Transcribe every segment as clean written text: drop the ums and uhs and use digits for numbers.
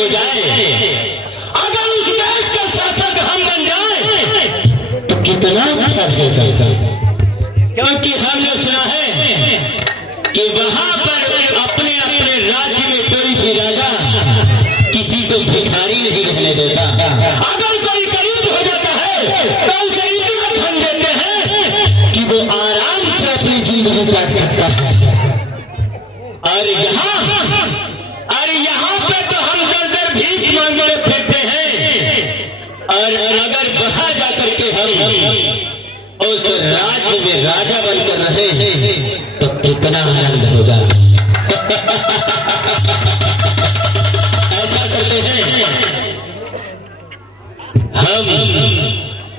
हो जाए, अगर उस देश का शासक हम बन जाए तो कितना अच्छा रहेगा। क्योंकि हमने सुना है कि वहां पर अपने अपने राज्य में कोई भी राजा किसी को भिखारी नहीं रहने देता। अगर कोई गरीब हो जाता है तो उसे इतना धन देते हैं कि वो आराम से अपनी जिंदगी काट सकता है। और यहाँ पे तो हम दर दर भीख मांगते फिरते हैं, और अगर वहां जाकर के हम उस राज्य में राजा बनकर रहे तो कितना आनंद होगा। ऐसा करते हैं हम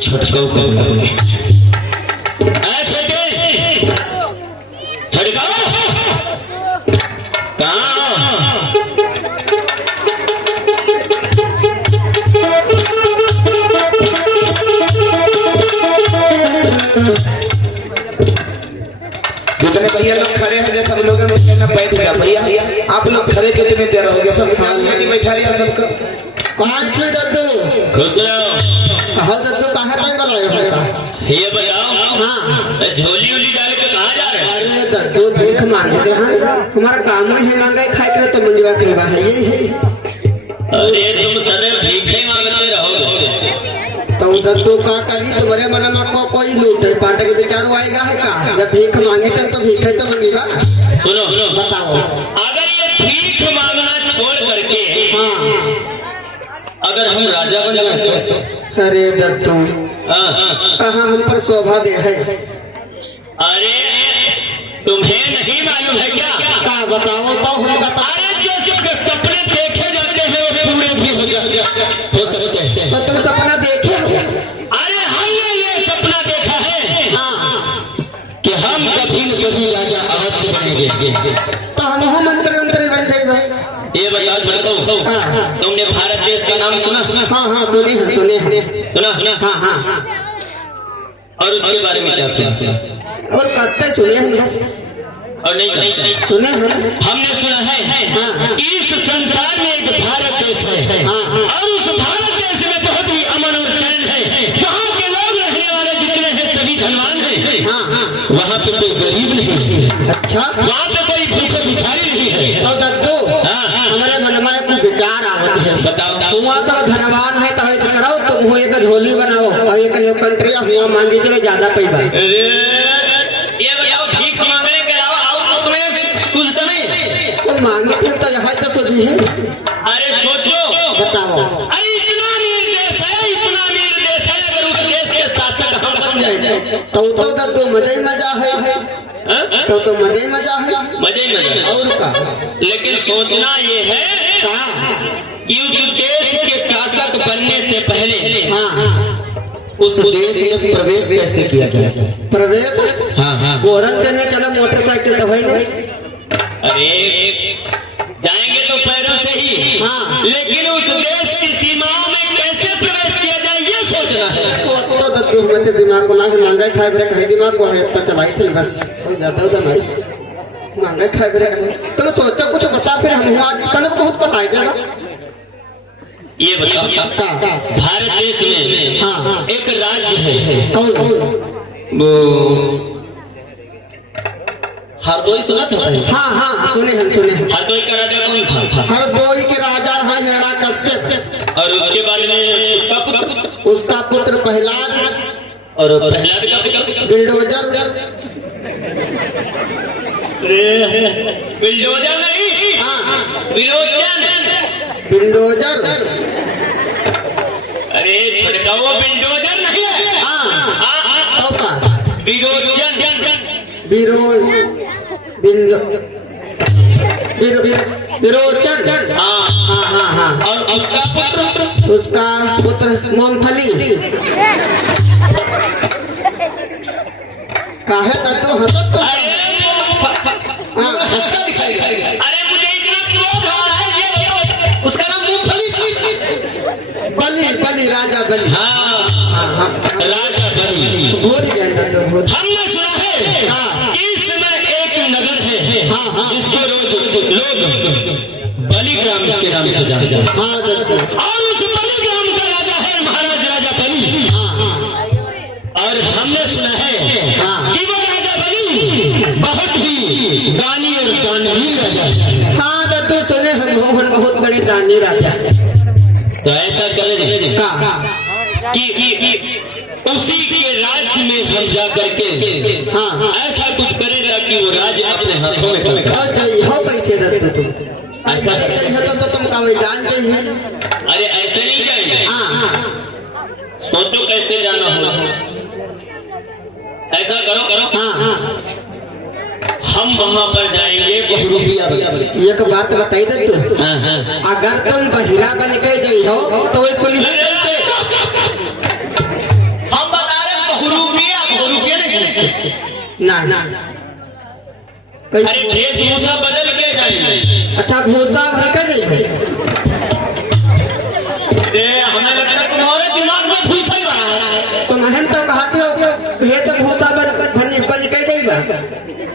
छुटकों को बुलाएंगे। जितने भैया लोग खड़े हैं सब लोग बैठ गया। भैया आप लोग खड़े कितने देर हो गए? सब बैठा रहे सबको। कहाँ छुई दद्दू? खुश रहो। हाँ दद्दू कहाँ तक बनाया? ये बताओ, हाँ झोली उली डाल के कहाँ जा रहे हैं? अरे दद्दू भूख मांग रहा, हमारा काम ही मांगा खाए करे तो मंगवा करवा है ये है। अरे तुम सदैव भीख ही मांगते रहोगे तो दद्दू का करी तुम्हारे मन में को कोई लूटे पाटे के विचारो आएगा है का? जब भीख मांगी तो भीख है तो मंगवा। सुनो बताओ, अगर ये भीख मांगना छोड़ करके हाँ अगर हम राजा बन जाए तो? अरे दद्दू कहाँ हम पर शोभा दे है? अरे तुम्हें नहीं मालूम है क्या? का बताओ तो हम बता। अरे जो सपने देखे जाते हैं वो पूरे भी हो सकते हैं। तो तुम सपना देखे हो? अरे हमने ये सपना देखा है हाँ कि हम कभी न कभी राजा अवश्य बनेंगे। तो हम मंत्री बन गए भाई। ये बताओ छोड़ो, तुमने भारत देश का नाम सुना? हाँ हाँ सुने सुना? हाँ हाँ। और उसके बारे में क्या सुना? और करते सुने हैं बस। और नहीं सुने हैं? हमने सुना है हाँ। इस संसार में एक भारत देश है, हाँ। और उस भारत देश में बहुत ही अमन और चैन है। वहाँ के लोग रहने वाले जितने हैं सभी धनवान हैं। हाँ। वहाँ पे कोई गरीब नहीं है। अच्छा, वहाँ पे कोई भूखे भिखारी नहीं है। तो दद्दू हमारे मन में कुछ विचार आवत है। बताओ। हुआ तो धनवान है तो ऐसा करो तुम हो एक झोली बनाओ और एक कंट्री हुआ मांगी चलो ज्यादा पैसा। ये बताओ भीख मांगने के अलावा और तो तुम्हें सूझता नहीं? तो मांगे थे तो यहाँ तो सोची है। अरे सोचो, बताओ। अरे इतना अमीर देश है, अगर उस देश के शासक हम बन जाए तो दद्दू मजा ही मजा है। तो मजा ही मजा है। मजे ही मजा। और का? लेकिन सोचना ये है कि उस देश के शासक बनने से पहले हाँ उस देश में प्रवेश कैसे किया जाए? प्रवेश? हाँ। गोरख चलने चला मोटरसाइकिल तो है नहीं। अरे जाएंगे तो पैरों से ही। हाँ। लेकिन उस देश की सीमाओं में कैसे प्रवेश किया जाए ये सोचना है। तो दद्दू हमें दिमाग को लाके मांगा खाए फिर कहीं दिमाग को है तो चलाई थी बस जाता उधर नहीं मांगा खाए फिर तुम सोचो कुछ बता फिर हम तने को बहुत पता है। ये बताओ, भारत देश में हाँ एक राज्य है, कौन? वो हरदोई सुना था? हाँ सुने हैं हरदोई का राजा कौन था? हरदोई के राजा है हिरण्यकश्यप। और उसके बाद में उसका पुत्र प्रहलाद। और प्रहलाद का पुत्र बिल्डोजर। बिल्डोजर नहीं, बिल्डोजर। अरे छोटा वो बिल्डोजर नहीं है। तो का? विरोचन। हाँ। और उसका पुत्र मूंगफली। काहे दद्दू हंसत तो? हंसता दिखाई। अरे मुझे इतना क्रोध आ रहा है, ये बताओ उसका नाम मूंगफली? बलि राजा बलि। हाँ राजा बलि। भूल गए दद्दू भूल। हमने सुना है कि इस समय एक नगर है जिसको रोज लोग बलिग्राम के नाम से जानते हैं। हाँ जानते हैं। और उस बलिग्राम का राजा है महाराज राजा बलि। और हमने सुना है कि वो राजा बलि बहुत ही दानी और दानवीर राजा है। हाँ दद्दू सुने हम बहुत बड़े दानी राजा है। तो ऐसा करें कि उसी के राज्य में हम जा करके ऐसा कुछ करें ताकि वो राज्य अपने हाथों में कर सके। हो कैसे दद्दू तुम ऐसा तो तुम कावे जान गए हैं। अरे ऐसे नहीं जाएंगे। सोचो कैसे जाना हो। ऐसा करो हम वहां पर जाएंगे बहुरूपिया बन। एक बात बताई दद्दू, अगर तुम बहिरा बन के गई हो तो सुन हम बता रहे बहुरूपिया नहीं। ना अरे वेशभूषा बदल के जाएंगे। अच्छा भूसा भर के गई है। हमें लगता है तुम्हारे दिमाग में भूसा ही बना है। तो महन तो कहते हो ये तो भूसा बन के गई बा।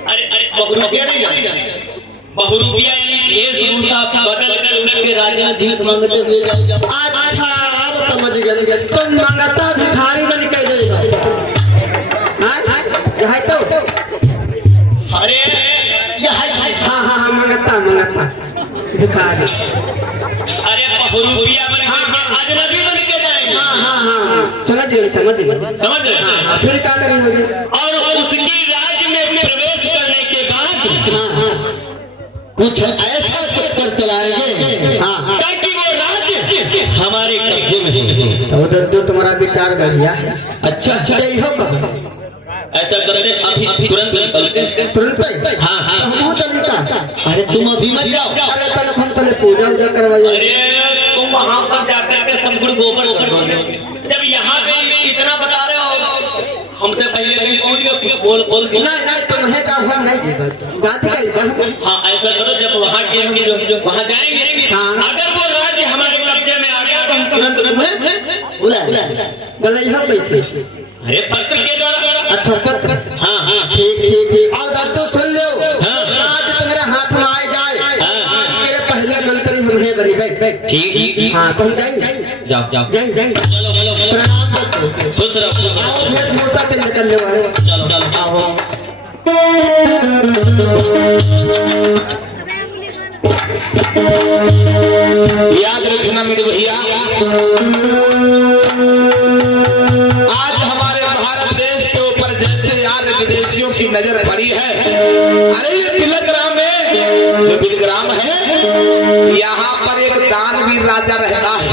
अरे बहुरूपिया नहीं जाने। बहुरूपिया यानी वेशभूषा बदल कर उनके राजा भीख मांगते हुए। अच्छा अब समझ गए। तुम मंगता भिखारी बन के गई हो। यहाँ तो अरे हाँ मंगता भिखारी। अरे बहुरूपिया बन के अजनबी बन के जाएंगे। हाँ समझ गए। समझ रहे। फिर क्या करी होगी। और उसकी राज्य में प्रवेश करने के बाद कुछ ऐसा चक्कर चलाएंगे ताकि वो राज्य हमारे कब्जे में हो। तो दद्दू तुम्हारा विचार बढ़िया है। अच्छा यही हो ऐसा करते अभी तुरंत निकलते। तुरंत हाँ तो हम चलेगा। अरे तुम अभी मत जाओ। अरे कल हम पहले पूजा करवाइए। अरे तुम वहां पर जाकर के संपूर्ण गोबर कर दोगे। जब यहाँ पे इतना बता रहे हो हमसे पहले कहीं पहुंच गए बोल नहीं तुम्हें का हम नहीं बात हाँ ऐसा करो जब वहाँ के हम वहाँ जाएंगे। अगर वो राज्य हमारे कब्जे में आ गया तो हम तुरंत तुम्हें बुला कैसे। अरे पत्र के द्वारा। अच्छा पत्र। हाँ ठीक और दद्दू सुन लो। आज तुम्हारे हाथ में आ जाए आज मेरे पहले मंत्री हम है बन गए। ठीक। हाँ तो हम जाएंगे। जाओ जाएंगे। प्रणाम दद्दू। खुश रहो। आओ भेद मोटा के निकलने वाले। चलो आओ। याद रखना मेरे भैया, आज हमारे भारत देश के ऊपर जैसे यार विदेशियों की नजर पड़ी है। अरे ये बिलग्राम में जो बिलग्राम है यहाँ पर एक दानवीर राजा रहता है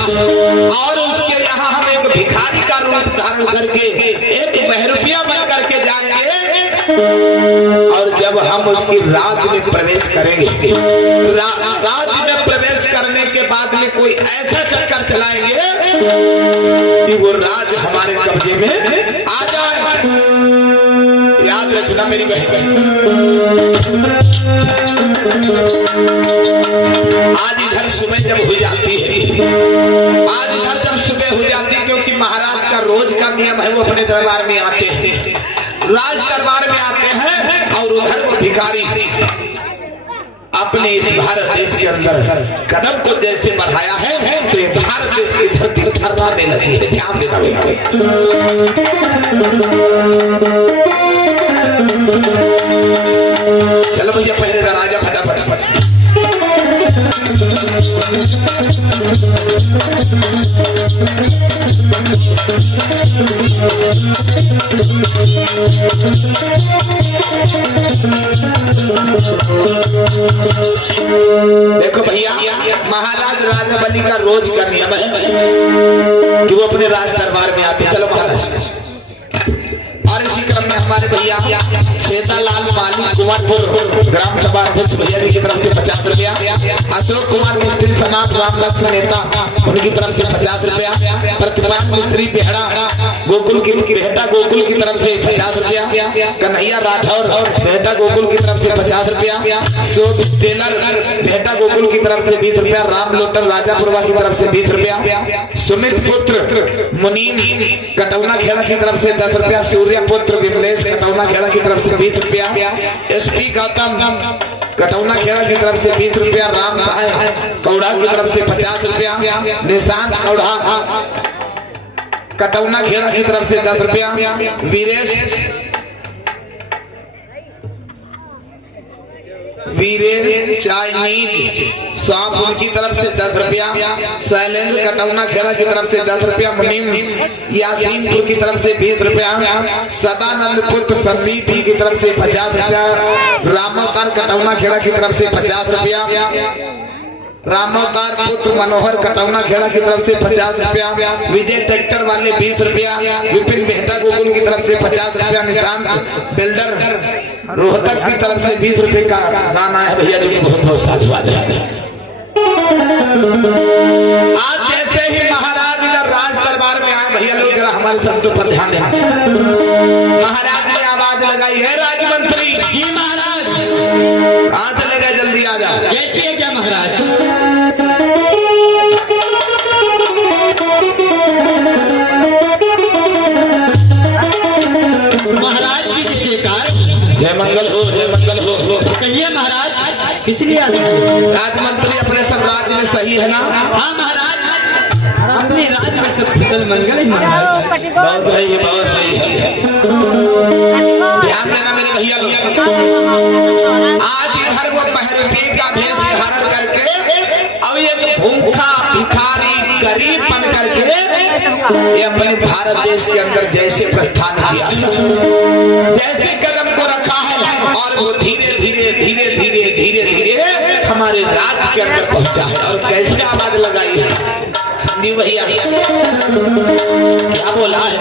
और उसके यहाँ हम एक भिखारी का रूप धारण करके एक बहरूपिया बन करके जाएंगे और जब हम उसकी राज्य में प्रवेश करेंगे राज्य में प्रवेश करने के बाद में कोई ऐसा चक्कर चलाएंगे कि वो राज्य हमारे कब्जे में आ जाए। याद रखना मेरी बहन। आज इधर सुबह जब हो जाती है क्योंकि महाराज का रोज का नियम है वो अपने दरबार में आते हैं राज दरबार में आते हैं और उधर वो भिखारी अपने इस भारत देश के अंदर कदम को जैसे बढ़ाया है तो ये भारत देश की धरती थर्राने लगी है। ध्यान देना चलो भैया पहले राजा फटाफट देखो भैया महाराज राजा बलि का रोज का नियम है कि वो अपने राज दरबार में आते। चलो महाराज। और इसी क्रम में हमारे भैया छेदालाल माली कुमारपुर ग्राम सभा अध्यक्ष भैया जी की तरफ से 50 रुपया, अशोक कुमार मिस्त्री सनात राम लक्ष्मण नेता उनकी तरफ से 50 रुपया, प्रतिमान मिस्त्री बेहड़ा गोकुल की बेहटा गोकुल की तरफ से 50 रुपया, कन्हैया राठौर बेहटा गोकुल की तरफ से 50 रुपया, शोभित टेलर बेहटा गोकुल की तरफ से 20 रुपया, राम लोटन राजापुरवा की तरफ से 20 रुपया, सुमित पुत्र मुनीम कटौना खेड़ा की तरफ से 10 रुपया, सूर्य पुत्र विमलेश कटौना खेड़ा की तरफ से 20 रुपया, एसपी गौतम कटौना खेड़ा की तरफ से 20 रुपया, राम साहब कौड़ा की तरफ से 50 रुपया, निशांत कौड़ा कटौना खेड़ा की तरफ से 10 रुपया, वीरेश चाइनीज शाहपुर की तरफ से 10 रुपया, शैलेंद्र कटौना खेड़ा की तरफ से 10 रुपया, मुनीम यासीनपुर की तरफ से 20 रुपया, सदानंद पुत्र संदीप की तरफ से 50 रुपया, रामोतार कटौना खेड़ा की तरफ से 50 रुपया, रामोतार पुत्र मनोहर कटौना खेड़ा की तरफ से 50 रुपया, विजय ट्रैक्टर वाले 20 रुपया, विपिन मेहता गोकुल की तरफ से 50 रुपया, निशांत बिल्डर रोहतक की तरफ से 20 रुपए का दान आया भैया, जो कि बहुत बहुत साधुवाद है। आज जैसे ही महाराज इधर राज दरबार में आए भैया लोग, जरा हमारे शब्दों पर ध्यान दें। महाराज ने आवाज लगाई है, राजमंत्री जी महाराज, आ चले गए, जल्दी आ जाओ। कैसे क्या महाराज? महाराज की जयकार, जय मंगल हो, जय मंगल हो। कहिए महाराज, किस लिए आए? राजमंत्री अपने सब राज्य में सही है ना? हाँ महाराज, अपने राज्य में सब कुशल मंगल है महाराज। बहुत सही है, बहुत सही है। ध्यान देना मेरे भैया लोग, आज इधर वो महरपी का भेष धारण करके अब एक भूखा भिखारी गरीब बन करके ये अपने भारत देश के अंदर जैसे प्रस्थान किया, जैसे कदम को रखा है, और वो धीरे धीरे धीरे धीरे धीरे धीरे हमारे राज्य के अंदर पहुंचा है। और कैसे आवाज लगाई है संदीप भैया, क्या बोला है?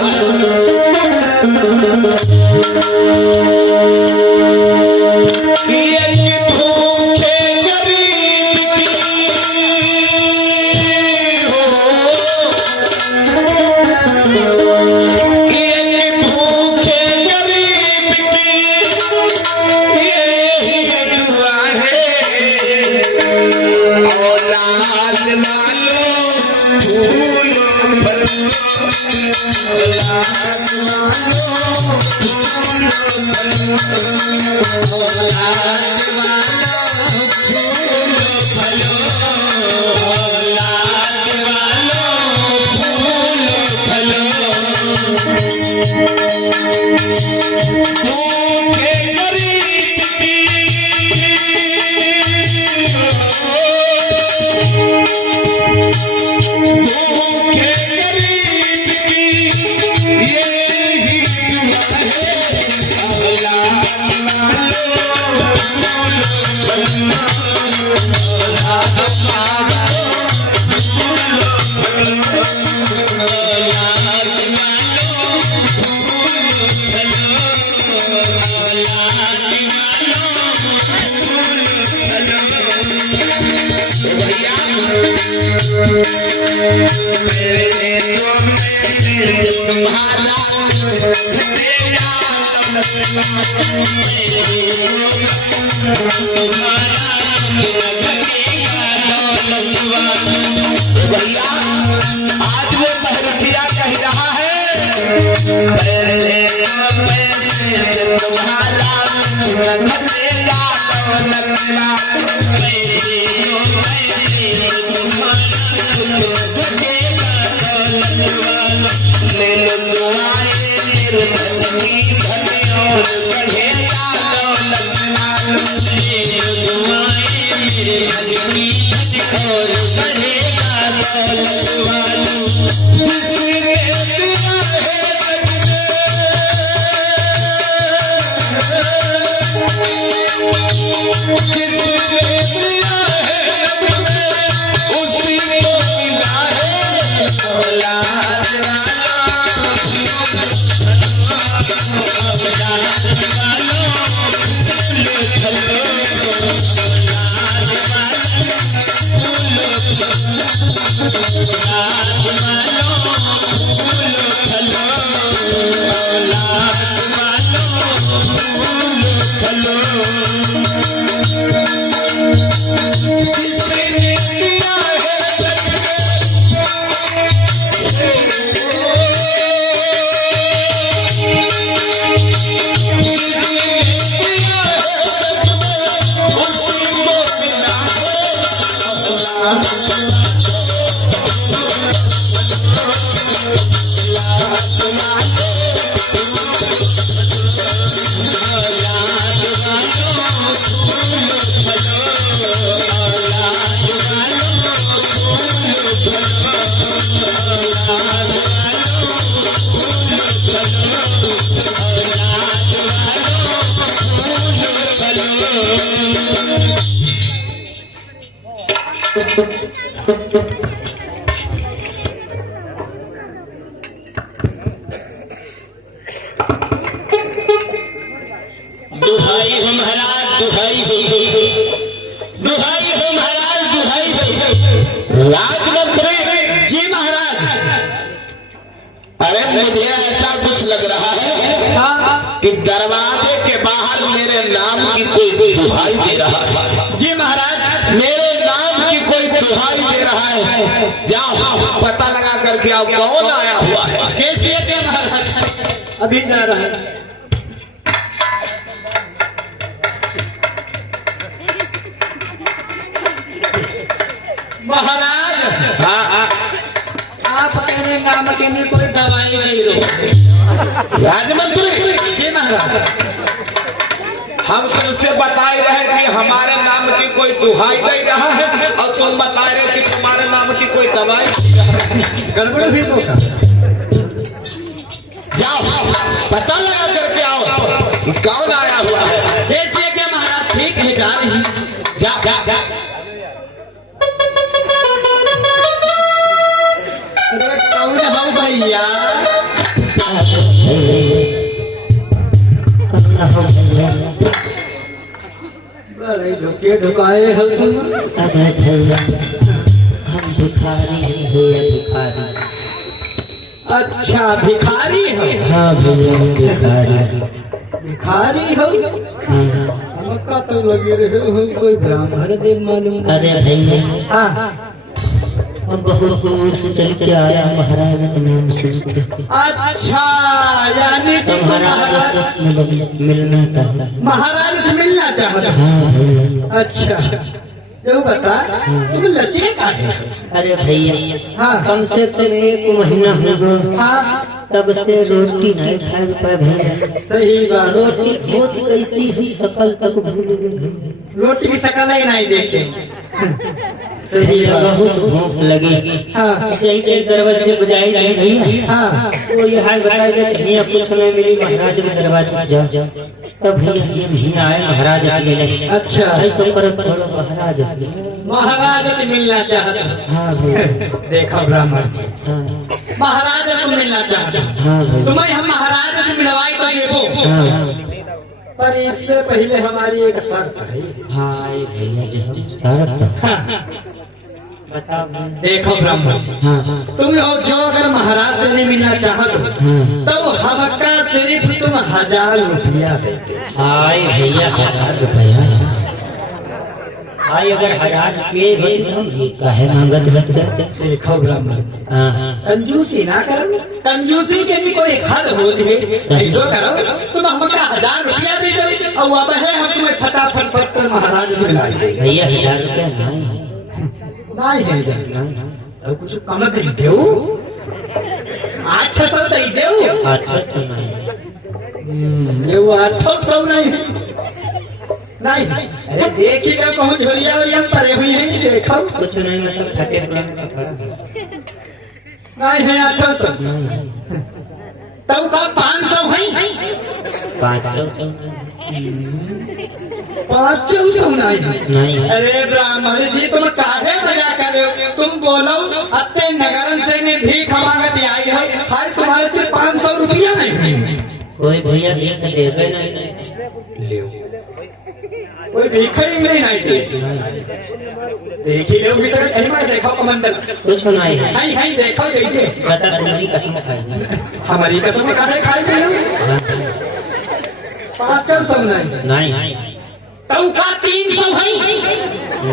भैया आज वो महरतिया कह रहा है, तुम्हारा घटेगा ले लो दुआएं निर्धन की धनी और बढ़ेगा दौलत मालूम, ले लो दुआएं मेरे मन की धनी और बढ़ेगा दौलत मालूम। जिसने दिया दुहाई हो महाराज, दुहाई हो, दुहाई हो महाराज, दुहाई हो। राजमंत्री जी महाराज। अरे मुझे ऐसा कुछ लग रहा है हाँ कि दरवाजे के बाहर मेरे नाम की कोई दुहाई दे रहा है। जी महाराज। मेरे नाम की कोई दुहाई दे रहा है। जाओ पता लगा करके आओ कौन आया हुआ है। कैसे थे महाराज? अभी जा रहा है। महाराज हाँ आप कहने नाम के लिए कोई दवाई नहीं रो। राजमंत्री जी महाराज। हम तुमसे बताए रहे कि हमारे नाम की कोई दुहाई दे रहा है और तुम बता रहे कि तुम्हारे नाम की कोई दवाई। गड़बड़ भी तो था। जाओ पता लगा करके आओ कि कौन आया हुआ है। जैसे क्या महाराज? ठीक है जा रही। जा जा जा। अरे कौन हो भैया? बड़े ढुके ढुकाए हो तुम। अरे भैया हम भिखारी हैं भैया, भिखारी। अच्छा भिखारी हो? हाँ भैया हम भिखारी। भिखारी हो? हाँ। हमका तो लगे रहे हो कोई ब्राह्मण देव मालूम। अरे भैया हाँ हम बहुत दूर से चल के आया महाराज के नाम सुन के। अच्छा यानी कि तुम महाराज से मिलना चाहता। महाराज से मिलना चाहते हो? हाँ भैया। अच्छा जो बता तुम लचे का है? अरे भैया हाँ कम से कम 1 महीना हो गया, हाँ तब से रोटी नहीं खाए पाए भैया। सही बात। रोटी बहुत कैसी है, शकल तक भूल गए। रोटी की शकल ही नहीं देखे। सही बात। बहुत भूख लगी। हाँ यही के दरवाजे बजाई नहीं भैया। हाँ वो ये हाल बताया कि कहीं कुछ नहीं मिली, महाराज के दरवाजे जाओ। तब भैया ये नहीं आए महाराज से मिले। अच्छा ऐसा करो थोड़ा महाराज से। महाराज से मिलना चाहते हो? हाँ भैया। देखा ब्राह्मण जी हाँ महाराज से तुम मिलना चाहते हो? हाँ भैया। तुम्हें हम महाराज से मिलवाई तो देवो, हाँ पर इससे पहले हमारी एक शर्त है। हाँ ये भैया जो हम सारा हाँ, बताओ। देखो ब्राह्मण जी हाँ हाँ तुम लोग जो अगर महाराज से नहीं मिलना चाहते हो हाँ। तो हमका सिर्फ तुम 1000 रुपया देते। हाय भैया 1000 रुपया। हाय अगर 1000 रुपये होते तो हम ये काहे मांगत रहते। देखो ब्राह्मण जी हाँ हाँ कंजूसी ना करो, कंजूसी के भी कोई हद होती है। ऐसा करो तुम हमका 1000 रुपया दे दो और अब है हम तुम्हें फटाफट पट महाराज से मिलाई देंगे। भैया 1000 रुपया नहीं नहीं है जा नहीं। तो कुछ कम दे दो, 800 दे दो। 800 नहीं। ये वो 800 नहीं नहीं। अरे देखिएगा कहूँ झोलिया वोलिया परे हुई है देखो। कुछ नहीं, मैं सब थके हुए हैं। नहीं है 800 तो का 500 है। 500 500 नहीं है। नहीं। अरे ब्राह्मण जी तुम काहे मजा कर रहे हो? तुम बोलो अत्ते नगरन से में भीख मांगत आई है, हर तुम्हारे से 500 रुपया नहीं है। कोई भैया भीख देवे नहीं। कोई भीख ही नहीं दे। देखी ले भी सर कहीं मैं देखो कमंडल कुछ नहीं है। नहीं है देखो देखिए। बता तुम्हारी कसम खाई। हमारी कसम काहे खाई गए हो? 500 नहीं नहीं तो का 300 है।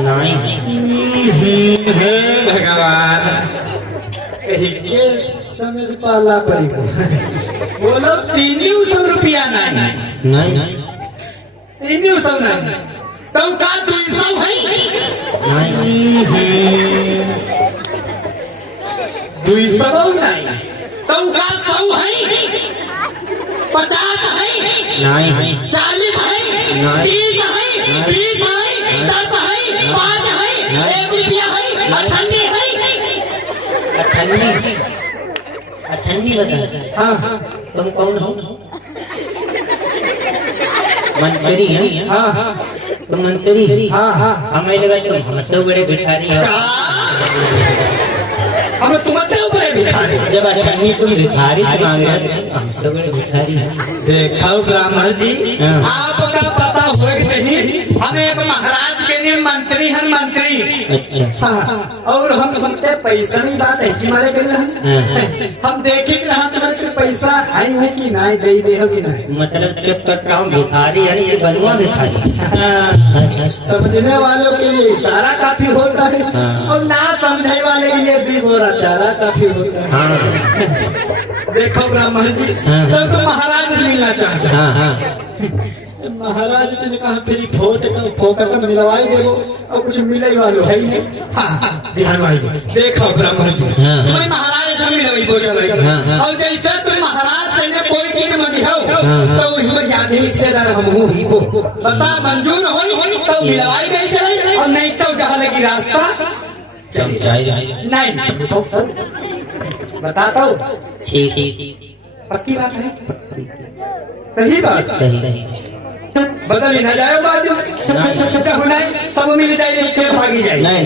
नहीं। भगवान कहीं के समझ पाला पड़ी बोलो 300 रुपया नहीं। नहीं 300 नहीं तो का 200 है। नहीं 200 नहीं तो का 100 है। 50 है। नहीं 40 है। 30 है। 20 है। 10 है। 5 है। 1 रुपया है। 98 है। 98 बता। हाँ तुम कौन हो? मंत्री है? हाँ तुम मंत्री? हाँ हाँ हमें लगा तुम हमसे बड़े भिखारी हो। का हम तुम्हारे ऊपर भिखारी। जब अठन्नी तुम भिखारी से मांग रहे थे तो हमसे बड़े भिखारी हैं। देखो ब्राह्मण जी, हाँ। आपका पता हो नहीं, हम एक महाराज के लिए मंत्री हैं, मंत्री। अच्छा। हाँ, और हम तुमसे पैसा नहीं बात है कि मारे कर हम देखे कि हाँ तुम्हारे के पैसा है हो कि नहीं, दे हो कि नहीं। मतलब जब तक हम भिखारी यानी कि बनुआ भिखारी। हाँ, अच्छा। समझने वालों के लिए इशारा काफी होता है, हाँ। और ना समझने वाले के लिए दी बोरा चारा काफी होता है। हाँ देखो ब्राह्मण जी, हाँ। तो महाराज से मिलना चाहते हैं। हाँ हाँ। महाराज ने कहा फिर फोकर का मिलवाई देवो, और कुछ मिले वालो है ही नहीं। हाँ, ध्यान वाली देखो ब्राह्मण जी, हाँ, हाँ। तुम्हें महाराज से मिलवाई बोझल, हाँ, हाँ। और जैसे तुम महाराज से ने कोई चीज मंगी हो, हाँ। तो उसमें ज्यादा हिस्सेदार हम हूँ ही वो बता मंजूर हो तो मिलवाई दे चले, और नहीं तो जहाँ लगी रास्ता नहीं बताता हूँ। ठीक। पक्की बात है, सही बात, बदल ही ना जाए बाजू चाहू नहीं, सब मिल जाए नहीं फिर भागी जाए। नहीं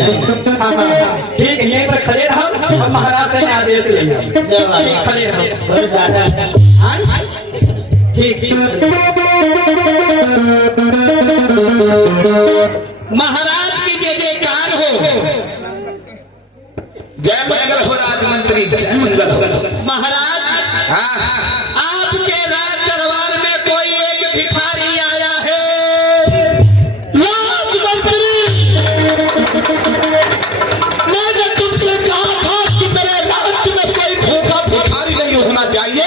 हाँ हाँ हाँ, ठीक यहीं पर खड़े रहो, और महाराज से आदेश ले जाओ, खड़े रहो। बहुत ज्यादा। हाँ? ठीक। महाराज की जय जयकार हो, जय मंगल हो राजमंत्री, जय मंगल हो महाराज। हाँ आपके राज दरबार में कोई एक भिखारी आया है, राजमंत्री। मैंने तुमसे कहा था कि मेरे राज्य में कोई भूखा भिखारी नहीं होना चाहिए,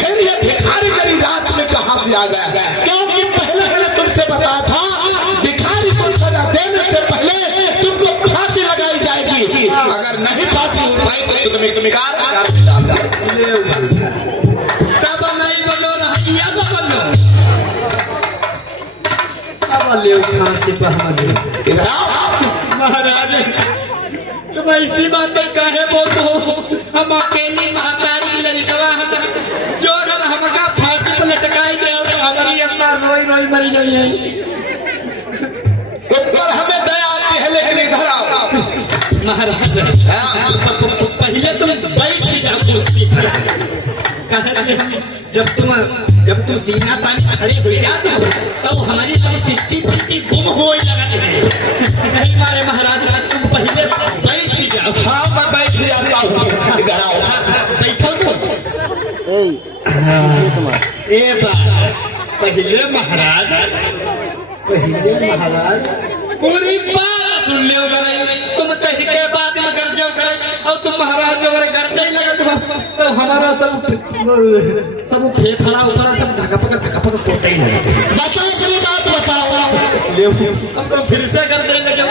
फिर ये भिखारी मेरी राज में कहाँ से आ गया? क्योंकि पहले मैंने तुमसे बताया था भिखारी को सजा देने से पहले तुमको फांसी लगाई जाएगी, अगर नहीं फांसी हो पाई तो तुम्हें कब नहीं बनो रहिया बनो, अब ले फांसी पर हम इधर आओ। महाराज तुम ऐसी बातें काहे बोलते हो? हम अकेली महातारी की लड़कवा हम, जो अगर हमका फांसी पर लटकाई दे तो हमारी अम्मा रोई रोई मरी गई। ऊपर हमें दया आती है, लेकिन इधर आओ। महाराज पहले तुम बैठ ही जाओ कुर्सी पर। जब तुम सीना पानी खड़े हो जाते हो तो हमारी सब सिट्टी पिट्टी गुम हो लगती है। नहीं मारे महाराज, तुम पहले बैठ ही जाओ। हाँ मैं बैठ ही जाता हूँ, इधर आओ। बैठो तो ए बात पहले महाराज पूरी बात सुन ले, तुम कही के बाद में कर जो करे, और तुम महाराज अगर करते ही लगत हो तो हमारा सब फेफड़ा ऊपर सब धक्का पकड़ पोते ही लगे। बताओ अपनी बात बताओ। ले अब तुम फिर से करते ही लगे,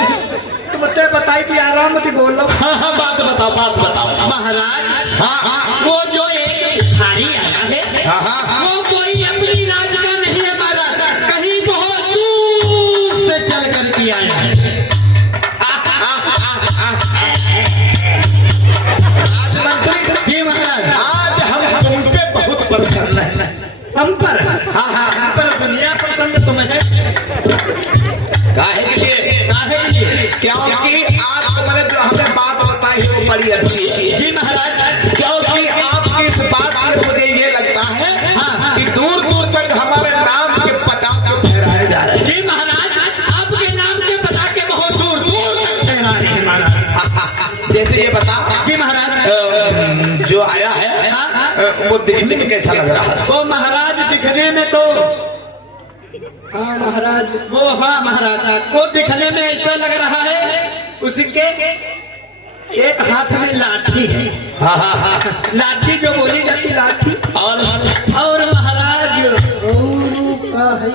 तुम बताई थी आराम से बोल लो। हाँ बात बताओ। महाराज हाँ, वो जो एक भिखारी आया है, हाँ वो कोई अपनी राज का नहीं है महाराज, कहीं बहुत दूर से चल करके आया है। जी महाराज, आज हम तुम पे बहुत प्रसन्न है। हम पर हाँ पर दुनिया पसंद तुम्हें है। काहे के लिए? क्योंकि आपको मैंने जो हमें बात बताई है वो बड़ी अच्छी है। जी महाराज, क्योंकि आपकी इस बात से मुझे ये लगता है कि दूर दूर तक हमारे नाम के पटाखे फहराए जा रहे हैं। जी महाराज, आपके नाम के पटाखे बहुत दूर दूर तक फहरा रहे हैं महाराज। जैसे ये बता जी महाराज, जो आया है वो दिखने में कैसा लग रहा है? वो महाराज दिखने में तो हाँ महाराज, वो दिखने में ऐसा लग रहा है उसके एक हाथ में लाठी है। हाँ लाठी जो बोली जाती लाठी, और महाराज का है।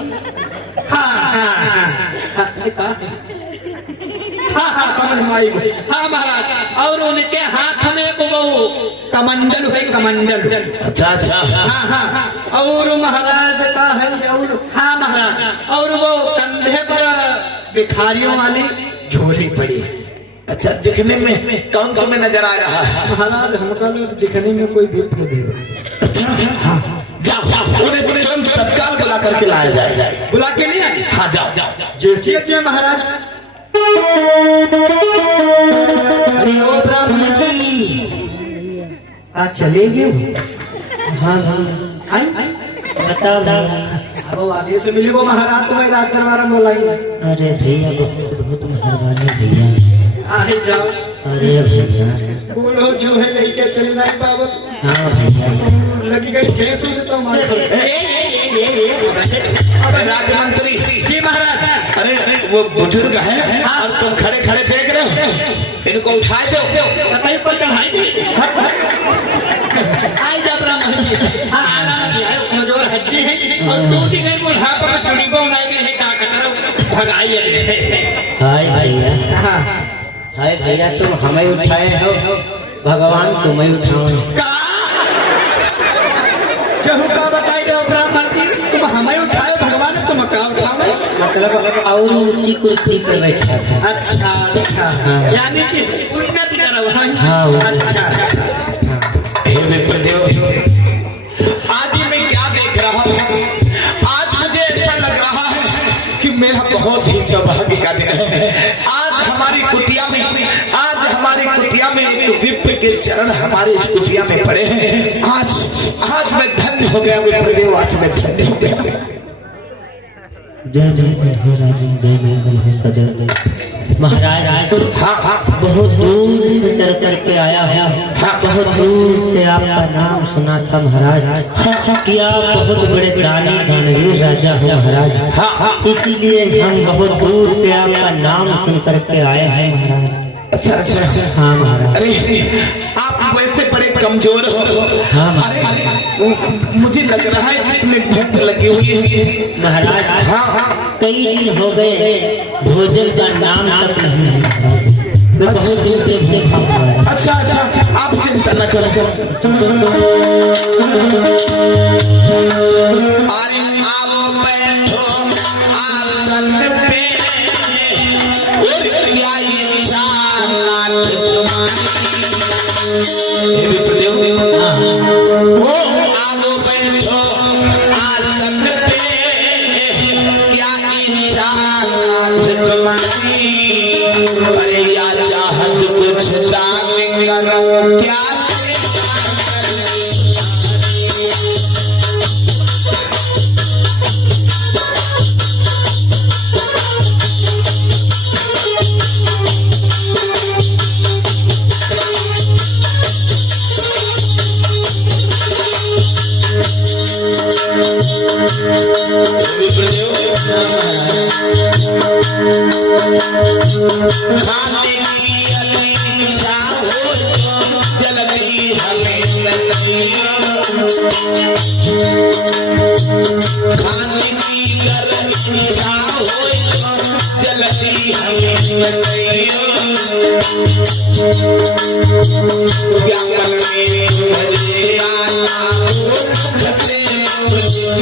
हाँ समझ में आई। हाँ महाराज, और उनके हाथ में वो कमंडल है, कमंडल। अच्छा हाँ, और महाराज का है, और हाँ महाराज, और वो कंधे पर भिखारियों वाली झोली पड़ी है। अच्छा, दिखने में कौन तुम्हें नजर आ रहा है? महाराज हमका लोग दिखने में कोई भी देव। अच्छा हाँ, जाओ उन्हें तुरंत तत्काल बुला करके लाया जाए। बुला के लिए? हाँ जाओ। जैसे महाराज अरे ओ ब्राह्मण जी आज चले गए? हाँ हाँ आई बताओ भैया। अब वो आगे से मिले वो महाराज तुम्हें रात दरबार में बुलाई। अरे भैया बहुत बहुत मेहरबानी भैया। आए जाओ। अरे भैया बोलो जो है लेके चलना है बाबा। हाँ भैया लगी गई जैसू से तो मार अबे राजमंत्री जी महाराज। अरे वो बुजुर्ग है और तुम खड़े खड़े देख रहे हो, इनको उठाए दो। बताइए पर चढ़ाई दी। आई जा ब्राह्मण जी। हाँ आना मत आए कमजोर हड्डी है और टूटी गई बुढ़ापा में टूटी बनाई गई है का करो भगाइए। हाय भैया हाँ हाय भैया तुम हमें उठाए हो, भगवान तुम्हें उठाओ। जहू का बताई दो ब्राह्मण जी, तुम हमें उठाए भगवान तुम का उठाओ। मतलब और ऊंची कुर्सी पर बैठा था। अच्छा अच्छा हाँ। यानी कि उन्नति करो। हाँ, अच्छा अच्छा। हे विप्रदेव, आज मैं क्या देख रहा हूँ, आज मुझे ऐसा लग रहा है कि मेरा बहुत ही सौभाग्य का दिन है। आज हमारी कुटिया में एक विप्र के चरण हमारी इस कुटिया में पड़े हैं। आज मैं धन्य हो गया विप्रदेव, आज मैं धन्य हो गया। जय मंगल हो राजन, जय मंगल हो सदैव। महाराज हाँ बहुत दूर से चल करके आया है। बहुत दूर से आपका नाम सुना था महाराज कि आप बहुत बड़े दानी दानवीर राजा हो महाराज। इसीलिए हम बहुत दूर से आपका नाम सुन करके आए हैं महाराज। अच्छा अच्छा। हाँ महाराज। अरे आप वैसे बड़े कमजोर हो। हाँ अरे मुझे लग रहा है कि तुम्हें भूख लगी हुई है महाराज। हाँ कई दिन हो गए भोजन का नाम तक नहीं है महाराज। मैं बहुत दिन से भूखा हूँ। अच्छा अच्छा, आप चिंता न करो। अरे आओ बैठो आसन पे, और क्या इच्छा नाथ तुम्हारी। हे विप्रदेव, ओ आओ बैठो आसन पे, क्या इच्छा नाथ तुम्हारी। अरे या चाहत कुछ दान करो, क्या खाने की अपेक्षा हो तो जल्दी हमें मिलिए। खाने की अगर इच्छा हो तो जल्दी हमें मिलिए। क्या करने मुझे आना हो से मुझे।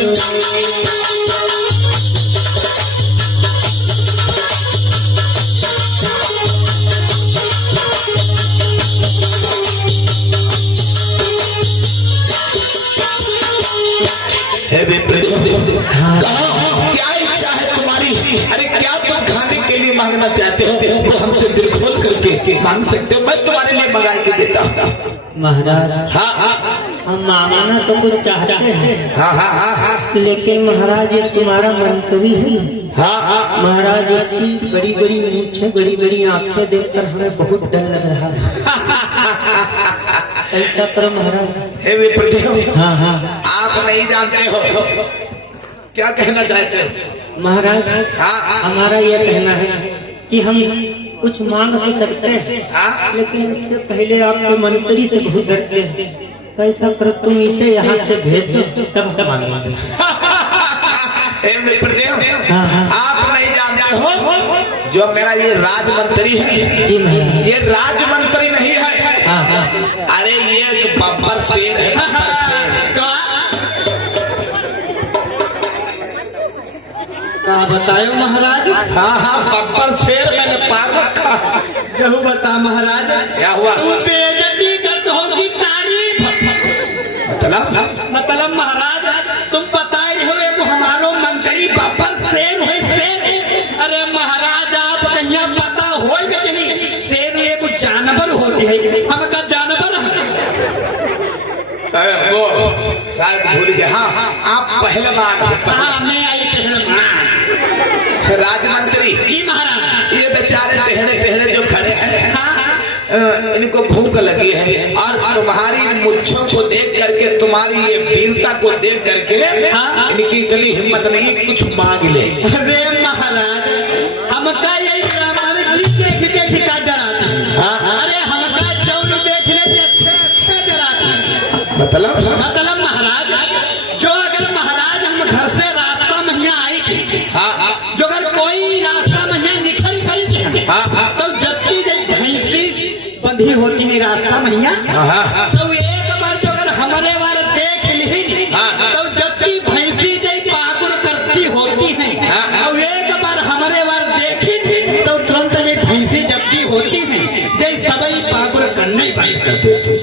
क्या इच्छा है तुम्हारी? अरे क्या तुम खाने के लिए मांगना चाहते हो वो हमसे दिल खोल करके मांग सकते हो, मैं तुम्हारे लिए मंगा के देता हूँ। महाराज हाँ हाँ हम मांगना तो कुछ चाहते हैं, हाँ हाँ हाँ हाँ लेकिन महाराज ये तुम्हारा मंतवी है। हाँ हाँ। महाराज इसकी बड़ी बड़ी मूंछें बड़ी बड़ी आंखें देखकर हमें बहुत डर लग रहा है। ऐसा करो महाराज। हे विप्रदेव, हाँ हाँ आप नहीं जानते हो क्या कहना चाहते हो महाराज। हाँ हाँ हमारा यह कहना है कि हम कुछ मांग तो सकते हैं, हाँ। लेकिन उससे पहले आपके मंत्री से बहुत डरते हैं। तो ऐसा करो तुम इसे यहाँ से भेज दो तब मांगेंगे। हे विप्रदेव, हाँ, हाँ। आप नहीं जानते हो जो मेरा ये राजमंत्री है, जी महाराज। ये राजमंत्री नहीं है। हाँ हाँ अरे ये एक बब्बर शेर है। का बतायो महाराज। हाँ हाँ, बब्बर शेर मैंने पार रखा। जहू बता महाराज। क्या हुआ? तू बेइज्जती करत होगी तारीफ। मतलब महाराज तुम पता ही हो एगो हमारो मंत्री बब्बर शेर है शेर। अरे महाराज आप कहिया होती है, हम का जानवर वो शायद भूल गए। हाँ आप पहलवान। हाँ मैं आई पहलवान। राजमंत्री जी महाराज। ये बेचारे टेढ़े टेढ़े जो खड़े हैं, हाँ इनको भूख लगी है और तुम्हारी मुच्छों को देख करके, तुम्हारी ये वीरता को देख करके हाँ? इनकी इतनी हिम्मत नहीं कुछ मांग ले। अरे महाराज हमका यही ब्राह्मण जी देख देख का डराते हैं। हाँ? अरे हमका चौल देखने से अच्छे डराते हैं। मतलब महाराज जो अगर महाराज हम घर से रास्ता महिया आई थी, हाँ जो अगर कोई रास्ता महिया निकल कर हाँ तो जबकि जब भैंसी बंधी होती है रास्ता महिया, हाँ तो एक बार जो अगर हमारे बार देख ली तो जबकि भैंसी जब पागुर करती होती है, और एक बार हमारे बार देखी तो तुरंत जब भैंसी जबकि होती है जब सबई पागुर करने बंद कर देती।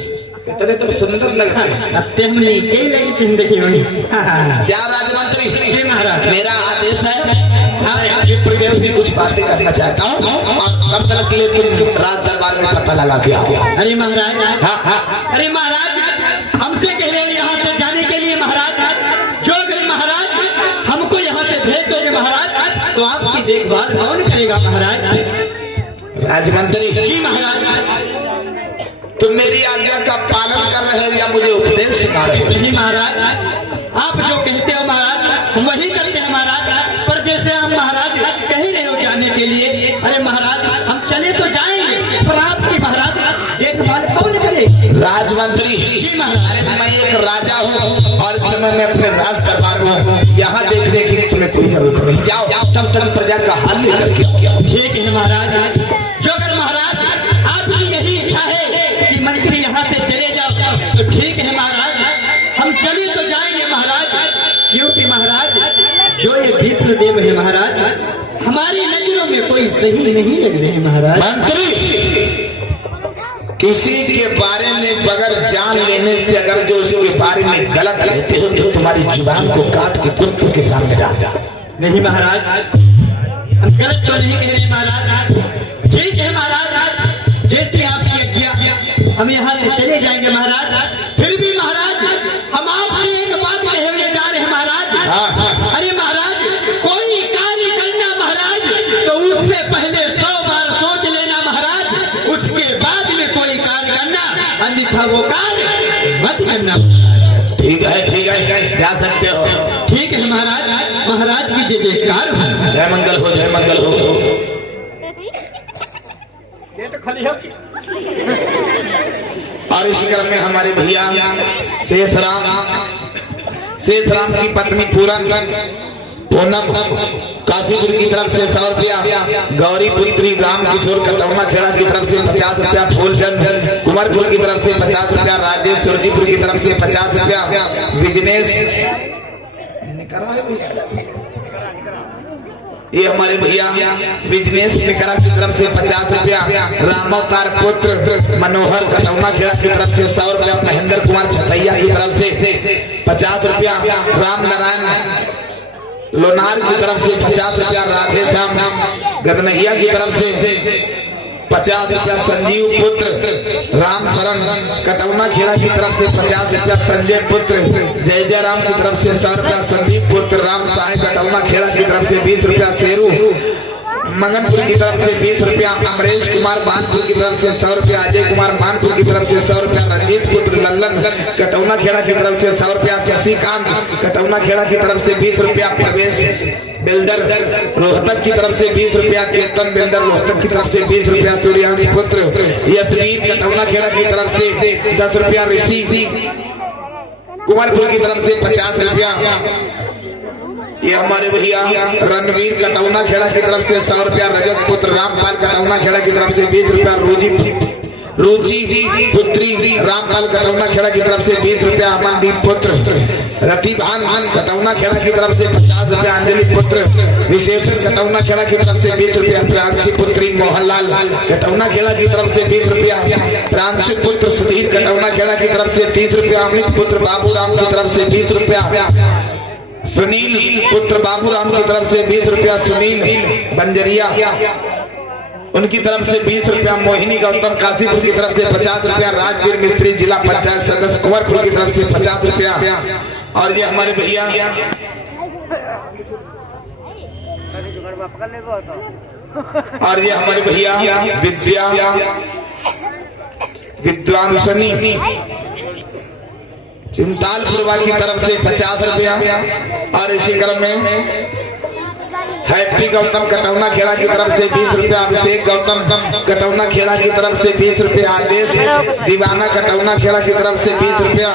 इतने तो सुंदर लगा है। अत्ते हमने कई लगी थी देखी होनी। क्या राजमंत्री जी महाराज। मेरा आदेश है, विप्रदेव से कुछ बातें करना चाहता हूँ और कब तक के लिए तुम राज दरबार में पता लगा के आओ। अरे महाराज, हाँ अरे महाराज हमसे कह रहे हैं यहाँ से जाने के लिए महाराज। जो अगर महाराज हमको यहाँ से भेज दोगे महाराज तो आपकी देखभाल कौन करेगा महाराज? राजमंत्री जी महाराज। तुम मेरी आज्ञा का पालन कर रहे हो या मुझे उपदेश सिखा रहे हो? नहीं महाराज, आप जो कहते हो महाराज हम वही करते हैं महाराज। पर जैसे हम महाराज कह रहे हो जाने के लिए, अरे महाराज हम चले तो जाएंगे पर आपकी महाराज देखभाल कौन करे? राजमंत्री जी महाराज। मैं एक राजा हूँ और इस समय मैं अपने राज दरबार में हूँ, यहाँ देखने की तुम्हें कोई जरूरत नहीं। जाओ तब तक प्रजा का हाल लेकर के आओ। ठीक है महाराज। जो अगर महाराज आपकी यही इच्छा है कि मंत्री यहाँ से चले जाओ तो ठीक है महाराज, हम चले तो जाएंगे महाराज। क्योंकि महाराज जो ये विप्रदेव है महाराज हमारी नजरों में कोई सही नहीं लग रहे हैं महाराज। मंत्री किसी के बारे में बगैर जान लेने से अगर जो उसके बारे में गलत कहते हो तो तुम्हारी जुबान को काट के कुत्तों के सामने डाल। नहीं महाराज हम गलत तो नहीं कह रहे महाराज। ठीक है महाराज, जैसी आपकी आज्ञा हम यहाँ से चले जाएंगे महाराज। फिर भी महाराज हम आपसे एक बात कहे हुए जा रहे हैं महाराज। अरे महाराज कोई कार्य करना महाराज तो उससे पहले 100 बार सोच लेना महाराज, उसके बाद में कोई कार्य करना, अन्यथा वो कार्य मत करना महाराज। ठीक है जा सकते हो। ठीक है महाराज। महाराज की जय जयकार हो। जय मंगल हो, जय मंगल हो। और इसी क्रम में हमारे भैया शेष राम की पत्नी पूनम काशीपुर की तरफ से 100 रुपया, गौरी पुत्री राम किशोर कटौना खेड़ा की तरफ से 50 रुपया, फूलचंद कुमारपुर की तरफ से 50 रुपया, राजेश सुरजीपुर की तरफ से 50 रुपया, बिजनेस ये हमारे भैया बिजनेस निकरा की तरफ से 50 रुपया, रामावतार पुत्र मनोहर कटौना खेड़ा की तरफ से 100 रुपया, महेंद्र कुमार छतैया की तरफ से 50 रुपया, राम नारायण लोनार की तरफ से 50 रुपया, राधे श्याम गदनहिया की तरफ से 50 रुपया, संजीव पुत्र राम शरण कटौना खेड़ा की तरफ से 50 रुपया, संजय पुत्र जय जय राम की तरफ से 100 रुपया, संदीप पुत्र राम साहे कटौना खेड़ा की तरफ से 20 रुपया, शेरू मंगनपुर की तरफ से 20 रुपया, अमरेश कुमार मानपुर की तरफ से 100 रुपया, अजय कुमार मानपुर की तरफ से 100 रुपया, रंजीत पुत्र लल्लन कटौना खेड़ा की तरफ से 100 रुपया, शशिकांत कटौना खेड़ा की तरफ से 20 रुपया, प्रवेश बिल्डर रोहतक की तरफ से 20 रुपया, कीर्तन बिल्डर रोहतक की तरफ से 20 रुपया, सूर्यांश पुत्र यशवीर कटौना खेड़ा की तरफ से 10 रुपया, ऋषि कुमारपुर की तरफ से 50 रुपया, ये हमारे भैया रणवीर कटौना खेड़ा की तरफ से 100 रुपया, रजत पुत्र रामपाल कटौना खेड़ा की तरफ से 20 रुपया, रुचि पुत्री रामपाल कटौना खेड़ा की तरफ से 20 रुपया, अमनदीप पुत्र रतिभान कटौना खेड़ा की तरफ से 50 रुपया, अंजलि पुत्र विशेषण कटौना खेड़ा की तरफ से 20 रुपया, प्रांशी पुत्री मोहनलाल कटौना खेड़ा की तरफ से 20 रुपया, प्रांशी पुत्र सुधीर कटौना खेड़ा की तरफ से 30 रुपया, अमित पुत्र बाबूराम की तरफ से 20 रुपया, सुनील पुत्र बाबूराम की तरफ से 20 रुपया, सुनील बंजरिया उनकी तरफ से 20 रुपया, मोहिनी गौतम काशीपुर की तरफ से 50 रुपया, राजवीर मिस्त्री जिला पंचायत सदस्य कुंवरपुर की तरफ से 50 रुपया, और ये हमारे भैया विद्वांसनी चिंतालपुरवा की तरफ से 50 रुपया, और इसी क्रम में हैप्पी गौतम कटौना खेड़ा की तरफ से 20 रुपया, अभिषेक गौतम कटौना खेड़ा की तरफ से 20 रुपया, आदेश दीवाना कटौना खेड़ा की तरफ से 20 रुपया,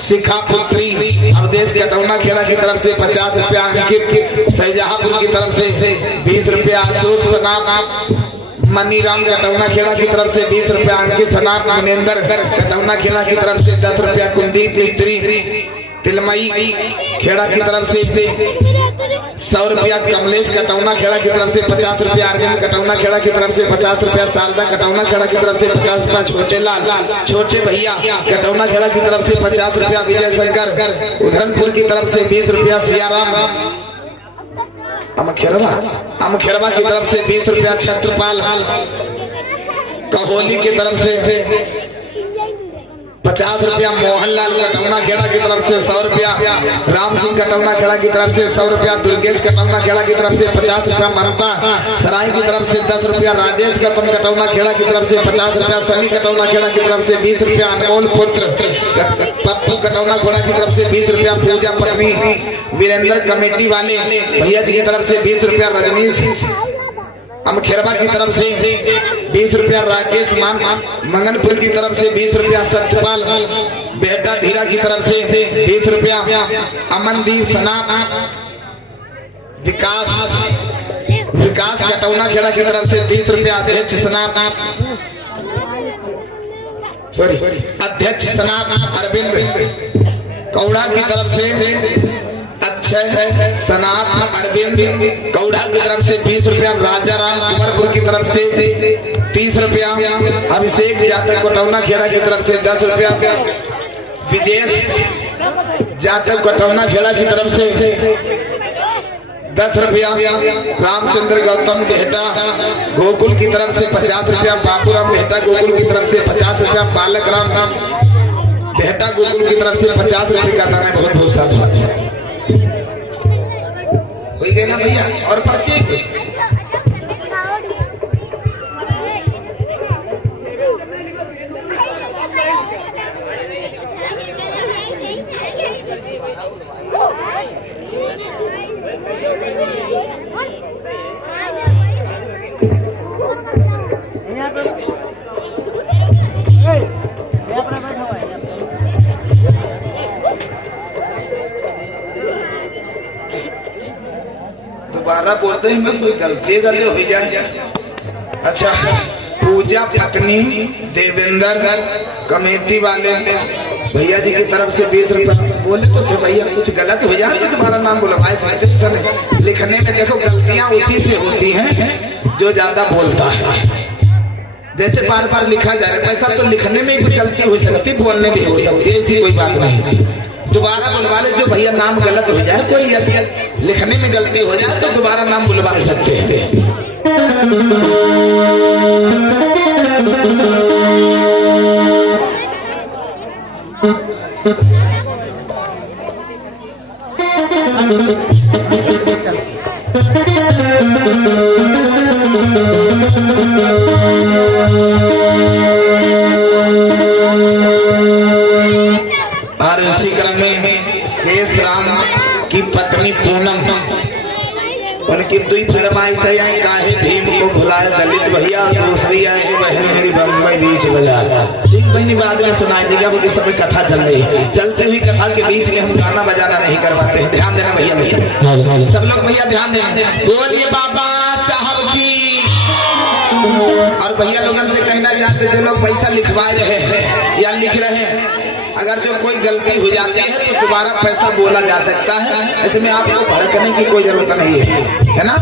शिखा पुत्री अवदेश कटौना खेड़ा की तरफ से 50 रुपया, अंकित शाहजहांपुर की तरफ से 20 रुपया, अशोक सनाब मनीराम कटौना खेड़ा की तरफ से 20 रुपया, अंकित सनाब मनेंद्र कटौना खेड़ा की तरफ से 10 रुपया, कुलदीप मिस्त्री तिलमई खेड़ा की तरफ से 100 रुपया, कमलेश कटौना खेड़ा की तरफ से 50 रुपया, अरविंद कटौना खेड़ा की तरफ से 50 रुपया, शारदा कटौना खेड़ा की तरफ से 50 रुपया, छोटे लाल छोटे भैया कटौना खेड़ा की तरफ से 50 रुपया, विजय शंकर उधमपुर की तरफ से 20 रुपया, सियाराम अमखेरवा की तरफ से 20 रुपया, छत्रपाल कहोली की तरफ से 50 रुपया, मोहनलाल कटौना खेड़ा की तरफ से 100 रुपया, राम सिंह कटौना खेड़ा की तरफ से 100 रुपया, दुर्गेश कटौना खेड़ा की तरफ से 50 रुपया, ममता सराय की तरफ से 10 रुपया, राजेश गौतम कटौना खेड़ा की तरफ से 50 रुपया, सनी कटौना खेड़ा की तरफ से 20 रुपया, अनमोल पुत्र पप्पू कटौना खेड़ा की तरफ से 20 रुपया, पूजा पत्नी वीरेंद्र कमेटी वाले भैया जी की तरफ से 20 रुपया, रजनीश अमखेरवा की तरफ से 20 रुपया, राकेश मान मंगनपुर की तरफ से 20 रुपया, सत्यपाल बेटा धीरा की तरफ से 20 रुपया, अमनदीप सनाब विकास कटौना खेड़ा की तरफ से 30 रुपया, अध्यक्ष सनाब अरविंद कौड़ा की तरफ से अक्षय सनाब अरविंद कौड़ा की तरफ से 20 रुपया, राजा राम कुंवरपुर की तरफ से 30 रुपया, अभिषेक जाटव कटौना खेड़ा की तरफ से 10 रुपया, विजेश जाटव कटौना खेड़ा की तरफ से 10 रुपया, रामचंद्र गौतम बेहटा गोकुल की तरफ से 50 रुपया, बाबूराम बेहटा गोकुल की तरफ से 50 रुपया, बालक राम बेहटा गोकुल की तरफ से 50 रुपये का दाना। बहुत बहुत साधुवाद हो गए ना भैया। और पर्ची दोबारा बोलते ही मैं कोई गलती हो जाए। अच्छा, पूजा पत्नी देवेंद्र कमेटी वाले भैया जी की तरफ से 20 रुपये बोले तो थे भैया, कुछ गलत हो जाए तो तुम्हारा नाम बुलवाए। लिखने में देखो गलतियां उसी से होती हैं जो ज्यादा बोलता है। जैसे बार बार लिखा जा रहा है, पैसा तो लिखने में भी गलती हो सकती, बोलने भी हो सकती है, ऐसी कोई बात नहीं। दोबारा बुलवा ले, जो भैया नाम गलत हो जाए, कोई लिखने में गलती हो जाए तो दोबारा नाम बुलवा सकते हैं। और इसी क्रम में शेष राम की पत्नी पूनम, उनकी दुई फरमाइश है, काहे भीम को भुलाए दलित भैया, दूसरी आए बहन मेरी बम्बई बीच बाजार। ठीक बहनी बाद में सुनाई देगा, वो सब कथा चल रही है। चलते हुई कथा के बीच में हम गाना बजाना नहीं करवाते हैं, ध्यान देना भैया। सब लोग भैया ध्यान देना, बोलिए बाबा साहब की। और भैया लोगों से कहना चाहते जो लोग पैसा लिखवा रहे हैं या लिख रहे हैं, अगर जो कोई गलती हो जाती है तो दोबारा पैसा बोला जा सकता है, इसमें आपको भड़कने की कोई जरूरत नहीं है ना।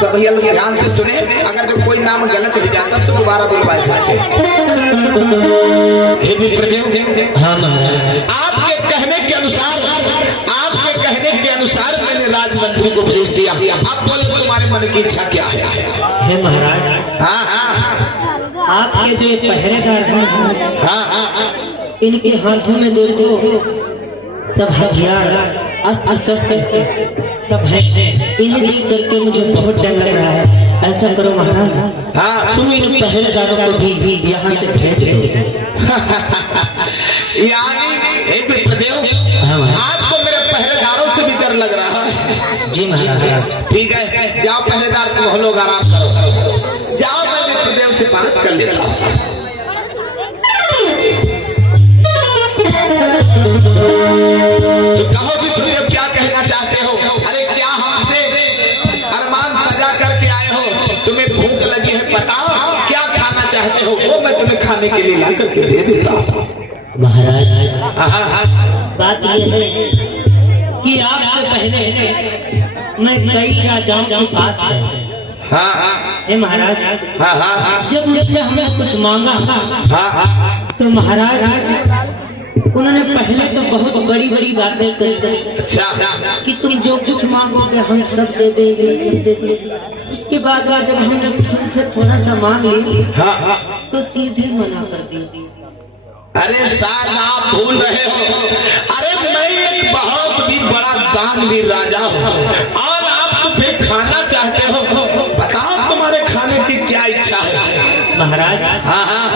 सब भैया लोग ध्यान से सुने, अगर जो कोई नाम गलत हो जाता तो दोबारा बोलवा सकते हैं। आपके कहने के अनुसार मैंने राजमंत्री को भेज दिया। आप बोले तुम्हारे मन की इच्छा क्या है? हे महाराज, हाँ आपके जो ये पहरेदार हैं हाँ इनके हाथों में देखो सब हथियार अस्त्र शस्त्र सब है। इन्हें देख करके मुझे बहुत डर लग रहा है। ऐसा करो महाराज, हाँ तुम इन पहरेदारों को भी यहाँ से भेज दो। यानी हे विप्रदेव, आपको मेरे पहरेदारों से भी डर लग रहा है। जी महाराज। ठीक है, जाओ पहरेदार, तुम लोग आराम करो। जाओ, मैं विप्रदेव से बात कर लेता हूँ। तो कहो विप्रदेव, क्या कहना चाहते हो? अरे क्या हमसे अरमान सजा करके आए हो? तुम्हें भूख लगी है, बताओ क्या खाना चाहते हो, वो मैं तुम्हें खाने के लिए ला करके दे देता हूँ। महाराज हाँ, बात यह है कि आपसे पहले मैं कई राजाओं के पास गया। हाँ, हे महाराज, हाँ, हाँ, जब उनसे हमने कुछ मांगा हाँ, तो महाराज उन्होंने पहले तो बहुत बड़ी बड़ी बातें कही अच्छा, कि तुम जो कुछ मांगोगे हम सब दे देंगे, सब दे देंगे। उसके बाद जब हमने कुछ उनसे थोड़ा सा मांग ली हाँ, तो सीधे मना कर दी। अरे साहब, आप भूल रहे हो। अरे मैं एक बहुत ही बड़ा दानवीर राजा हूँ और आप तो फिर खाना चाहते हो। बताओ तुम्हारे खाने की क्या इच्छा है? महाराज हाँ, हाँ,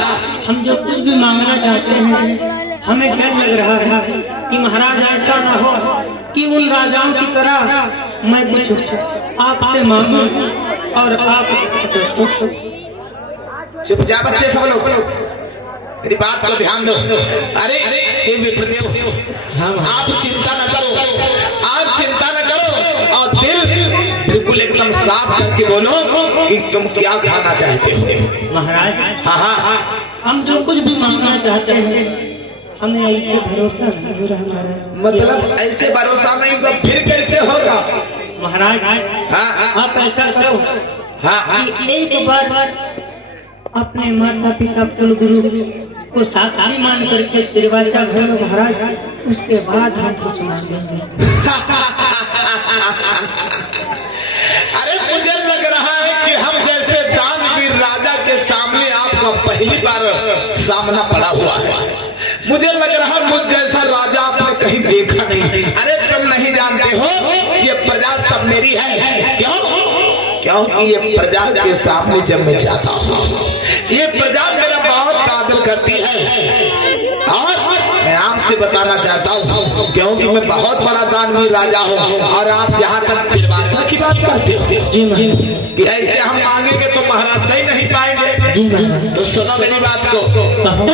हम जो कुछ भी मांगना चाहते हैं हमें डर लग रहा है कि महाराज ऐसा ना हो कि उन राजाओं की तरह मैं कुछ आपसे मांगूं और आप चुप जा बच्चे सब लोग, मेरी बात को ध्यान दो। अरे हे विप्रदेव, आप चिंता न करो, आप चिंता न करो और दिल बिल्कुल एकदम साफ करके बोलो कि तुम क्या खाना चाहते हो। महाराज हाँ, हाँ, हम जो कुछ भी मांगना चाहते हैं हमें ऐसे भरोसा नहीं हो रहा महाराज। मतलब ऐसे भरोसा नहीं होगा, फिर कैसे होगा? महाराज हाँ, आप ऐसा करो हाँ, कि एक बार अपने माता पिता कुलगुरु को साक्षी मान करके दरवाजा घर में महाराज, उसके बाद हम कुछ मांगेंगे। अरे मुझे लग रहा है कि हम जैसे दानवीर राजा के सामने आपका पहली बार सामना पड़ा हुआ है। मुझे लग रहा मुझ जैसा राजा आपने कहीं देखा नहीं। अरे तुम नहीं जानते हो ये प्रजा सब मेरी है। क्यों? क्योंकि ये प्रजा के सामने जब मैं जाता हूँ ये प्रजा मेरा बहुत कादर करती है। और मैं आपसे बताना चाहता हूँ क्योंकि मैं बहुत बड़ा दानवीर राजा हूँ और आप जहाँ तक दरवाजा की बात करते हो जी कि ऐसे हम मांगेंगे तो महाराज दे नहीं पाएंगे। जी तो सुनो मेरी बात को। कहो।